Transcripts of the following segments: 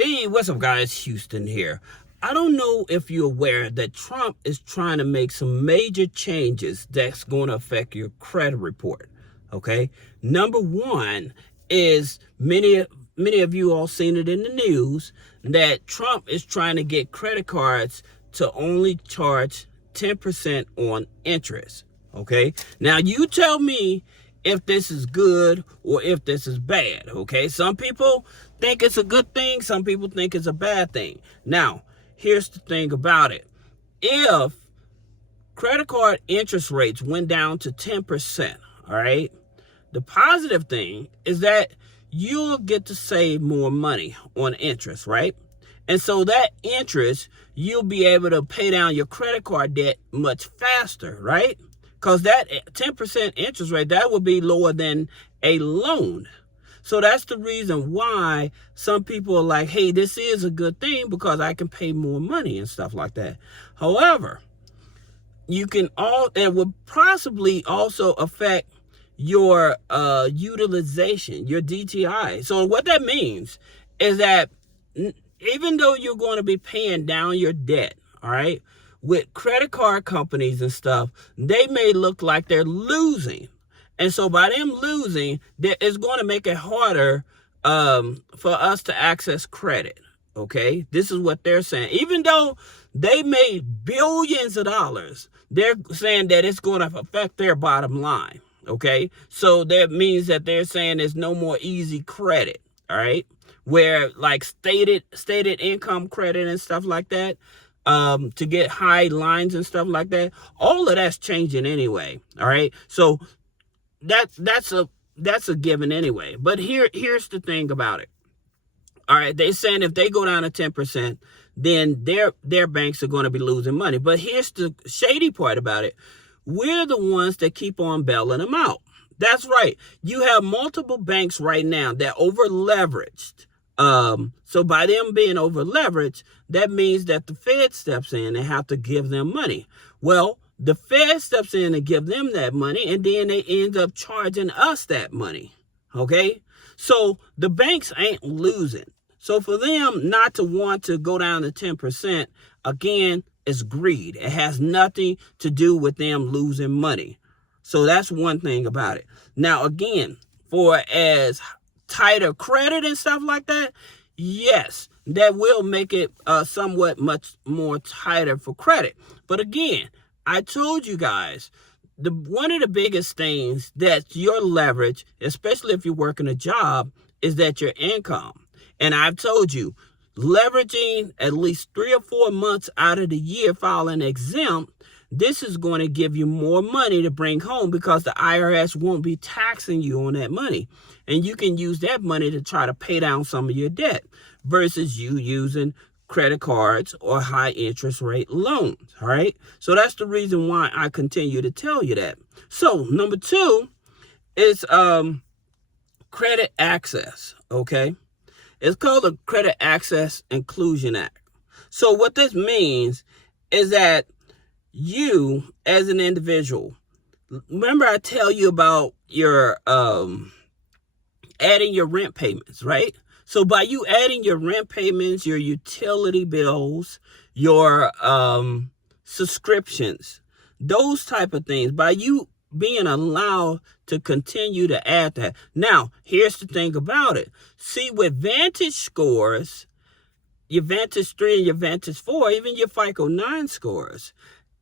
Hey, what's up, guys? Houston here. I don't know if you're aware that Trump is trying to make some major changes that's going to affect your credit report. Okay. Number one is many of you all seen it in the news that Trump is trying to get credit cards to only charge 10% on interest. Okay. Now you tell me if this is good or if this is bad. Okay. Some people think it's a good thing. Some people think it's a bad thing. Now, here's the thing about it. If credit card interest rates went down to 10%, all right, the positive thing is that you'll get to save more money on interest, right? And so that interest, you'll be able to pay down your credit card debt much faster, right? Because that 10% interest rate, that would be lower than a loan. So that's the reason why some people are like, hey, this is a good thing because I can pay more money and stuff like that. However, it would possibly also affect your utilization, your DTI. So what that means is that even though you're going to be paying down your debt, all right, with credit card companies and stuff, they may look like they're losing. And so by them losing, it's going to make it harder for us to access credit. Okay, this is what they're saying. Even though they made billions of dollars, they're saying that it's going to affect their bottom line. Okay, so that means that they're saying there's no more easy credit. All right, where like stated income credit and stuff like that, to get high lines and stuff like that. All of that's changing anyway. All right, so that's a given anyway. But here's the thing about it. All right, they saying if they go down to 10%, then their banks are going to be losing money. But here's the shady part about it. We're the ones that keep on bailing them out. That's right. You have multiple banks right now that over leveraged. So by them being over leveraged, that means that the Fed steps in and have to give them money. Well, the Fed steps in and give them that money, and then they end up charging us that money. Okay? So the banks ain't losing. So for them not to want to go down to 10%, again, is greed. It has nothing to do with them losing money. So that's one thing about it. Now, again, for as tighter credit and stuff like that, yes, that will make it somewhat much more tighter for credit. But again, I told you guys, one of the biggest things that your leverage, especially if you're working a job, is that your income. And I've told you, leveraging at least 3 or 4 months out of the year filing exempt, this is going to give you more money to bring home because the IRS won't be taxing you on that money. And you can use that money to try to pay down some of your debt versus you using credit cards or high interest rate loans. All right. So that's the reason why I continue to tell you that. So number 2 is credit access. Okay. It's called the Credit Access Inclusion Act. So what this means is that you as an individual, remember I tell you about your adding your rent payments, right? So by you adding your rent payments, your utility bills, your subscriptions, those type of things, by you being allowed to continue to add that. Now, here's the thing about it. See, with Vantage scores, your Vantage 3 and your Vantage 4, even your FICO 9 scores,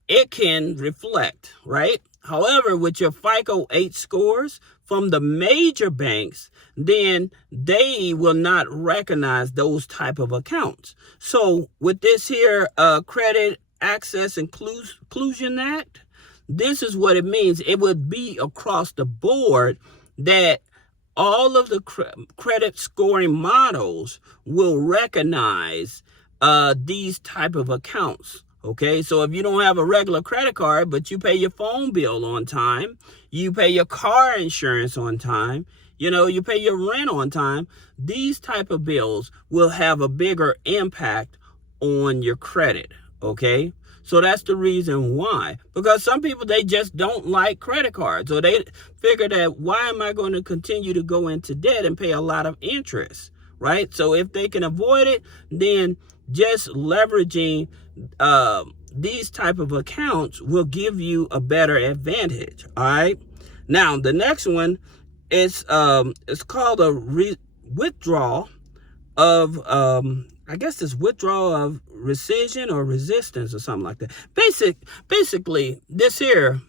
it can reflect, right? However, with your FICO 8 scores from the major banks, then they will not recognize those type of accounts. So with this here Credit Access Inclusion Act, this is what it means. It would be across the board that all of the credit scoring models will recognize these type of accounts. Okay, so if you don't have a regular credit card, but you pay your phone bill on time, you pay your car insurance on time, you pay your rent on time, these type of bills will have a bigger impact on your credit. Okay, so that's the reason why. Because some people, they just don't like credit cards, or they figure that, why am I going to continue to go into debt and pay a lot of interest right? So if they can avoid it, then just leveraging these type of accounts will give you a better advantage. All right. Now the next one is it's called a withdrawal of I guess it's withdrawal of rescission or resistance or something like that. Basically, this here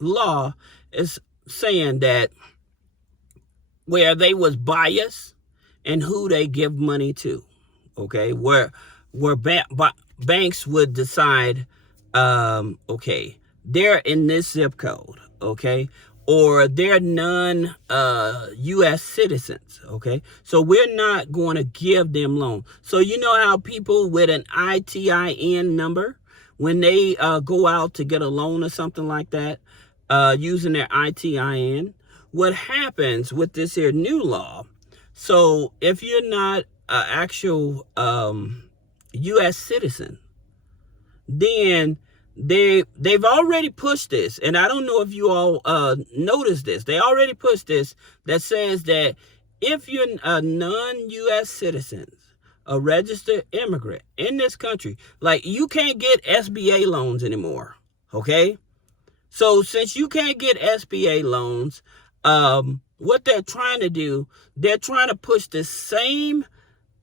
law is saying that where they was biased and who they give money to, okay, where banks would decide, okay, they're in this zip code, okay, or they're non-U.S. citizens, okay? So we're not going to give them loan. So you know how people with an ITIN number, when they go out to get a loan or something like that, using their ITIN, what happens with this here new law, so if you're not an actual U.S. citizen, then they've already pushed this, and I don't know if you all noticed this. They already pushed this that says that if you're a non-U.S. citizen, a registered immigrant in this country, like you can't get SBA loans anymore, okay? So since you can't get SBA loans, what they're trying to do, they're trying to push the same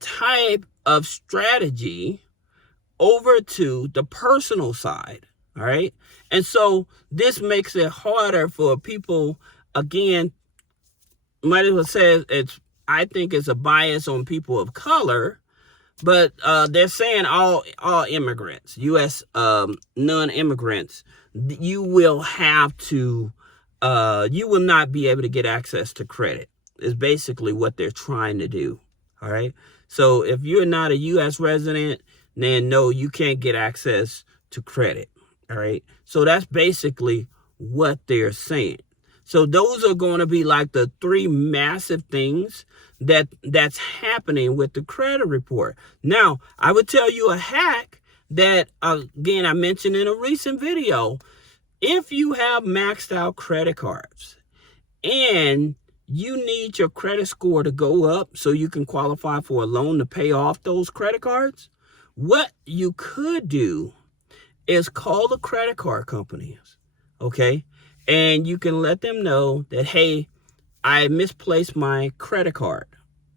type of strategy over to the personal side, all right? And so this makes it harder for people, again, might as well say I think it's a bias on people of color, but they're saying all immigrants, U.S. Non-immigrants, you will have to, you will not be able to get access to credit, is basically what they're trying to do, all right? So if you're not a U.S. resident, then no, you can't get access to credit, all right? So that's basically what they're saying. So those are going to be like the three massive things that's happening with the credit report. Now, I would tell you a hack that, again, I mentioned in a recent video. If you have maxed out credit cards and you need your credit score to go up so you can qualify for a loan to pay off those credit cards, what you could do is call the credit card companies, okay? And you can let them know that, hey, I misplaced my credit card,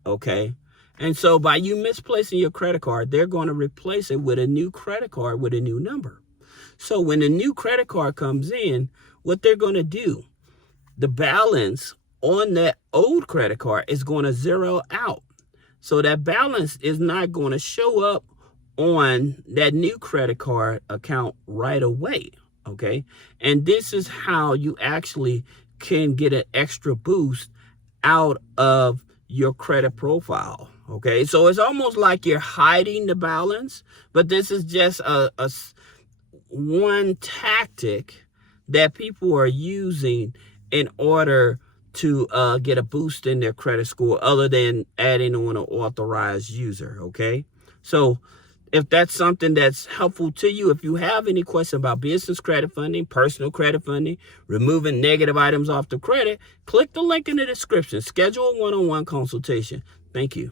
okay? And so by you misplacing your credit card, they're going to replace it with a new credit card with a new number. So when the new credit card comes in, what they're going to do, the balance on that old credit card is going to zero out. So that balance is not going to show up on that new credit card account right away, okay? And this is how you actually can get an extra boost out of your credit profile, okay? So it's almost like you're hiding the balance, but this is just a one tactic that people are using in order to get a boost in their credit score, other than adding on an authorized user, okay? So if that's something that's helpful to you, if you have any questions about business credit funding, personal credit funding, removing negative items off the credit, click the link in the description. Schedule a one-on-one consultation. Thank you.